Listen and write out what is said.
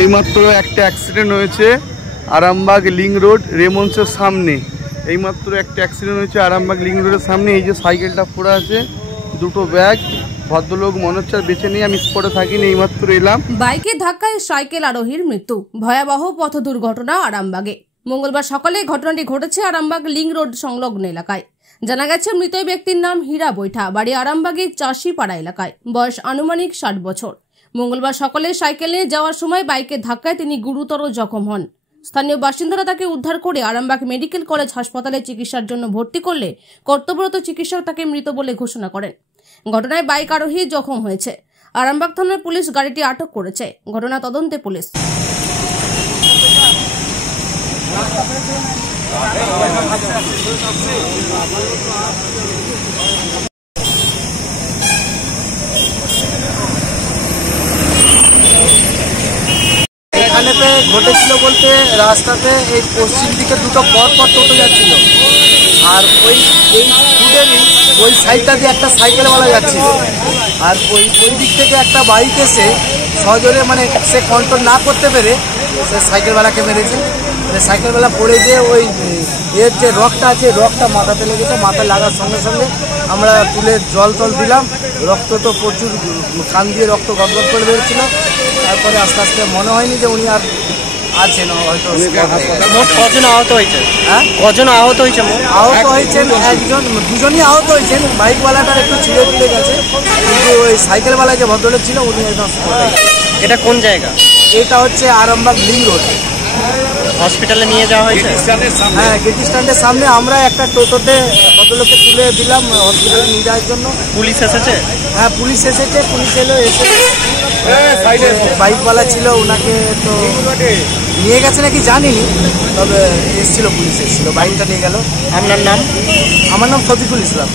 এইমাত্র একটা অ্যাক্সিডেন্ট হয়েছে আরামবাগ লিংক রোড রেমন্ডসের সামনে। এইমাত্র একটা অ্যাক্সিডেন্ট হয়েছে আরামবাগ লিংক রোডের সামনে। এই যে সাইকেলটা পড়ে আছে, দুটো ব্যাগ, ভদ্রলোক মনে হচ্ছে বেঁচে নেই, আমি স্পটে থাকিনি, এইমাত্র এলাম। বাইকের ধাক্কায় সাইকেল আরোহীর মৃত্যু, ভয়াবহ পথ দুর্ঘটনা আরামবাগে। মঙ্গলবার সকালে ঘটনাটি ঘটেছে আরামবাগ লিংক রোড সংলগ্ন এলাকায়। জানা গেছে মৃত ব্যক্তির নাম হীরা বৈঠা, বাড়ি আরামবাগের চাষিপাড়া এলাকায়, বয়স আনুমানিক 60 বছর। মঙ্গলবার সকালে সাইকেল নিয়ে যাওয়ার সময় বাইকের ধাক্কায় তিনি গুরুতর জখম হন। স্থানীয় বাসিন্দারা তাকে উদ্ধার করে আরামবাগ মেডিকেল কলেজ হাসপাতালে চিকিৎসার জন্য ভর্তি করলে কর্তব্যরত চিকিৎসক তাকে মৃত বলে ঘোষণা করেন। ঘটনায় বাইক আরোহী জখম হয়েছে। আরামবাগ থানার পুলিশ গাড়িটি আটক করেছে। ঘটনা তদন্তে পুলিশ। এখানেতে ঘটেছিল বলতে রাস্তাতে এই পশ্চিম দিকে দুটো পর টোটো যাচ্ছিল, আর এই ফুটেরই ওই সাইডটা দিয়ে একটা সাইকেলওয়ালা যাচ্ছিল, আর ওই দিক থেকে একটা বাইক এসে সজোরে মানে সে কন্ট্রোল না করতে পেরে সে সাইকেলওয়ালাকে মেরেছে। সাইকেলওয়ালা পড়ে যে ওই এর যে রকটা আছে, রকটা মাথাতে লেগেছে। মাথায় লাগার সঙ্গে সঙ্গে আমরা তুলে জল দিলাম। রক্ত তো প্রচুর, কান দিয়ে রক্ত গদগদ করে বেরোচ্ছিল। তারপরে আস্তে আস্তে মনে হয়নি যে উনি আর আছেন, হয়তো। কজন আহত হয়েছে? হ্যাঁ, কজন আহত হয়েছে? আহত হয়েছেন দুজনই আহত হয়েছেন। বাইকওয়ালাটার একটু ছিঁড়ে গেছে, কিন্তু ওই সাইকেলওয়ালা যে ভদ্রলোক ছিল উনি একদম। এটা কোন জায়গা? এটা হচ্ছে আরামবাগ লিংক রোড। হসপিটালে নিয়ে যাওয়া হয়েছে? হ্যাঁ, গেটি স্ট্যান্ডের সামনে আমরা একটা টোটোতে ভদ্রলোককে তুলে দিলাম হসপিটালে নিয়ে যাওয়ার জন্য। পুলিশ এসেছে? হ্যাঁ, পুলিশ এসেছে। পুলিশ এসে বাইকওয়ালা ছিল, ওনাকে তো নিয়ে গেছে নাকি জানিনি, তবে পুলিশ এসেছিল, বাইকটা নিয়ে গেল। আপনার নাম? আমার নাম শফিকুল ইসলাম।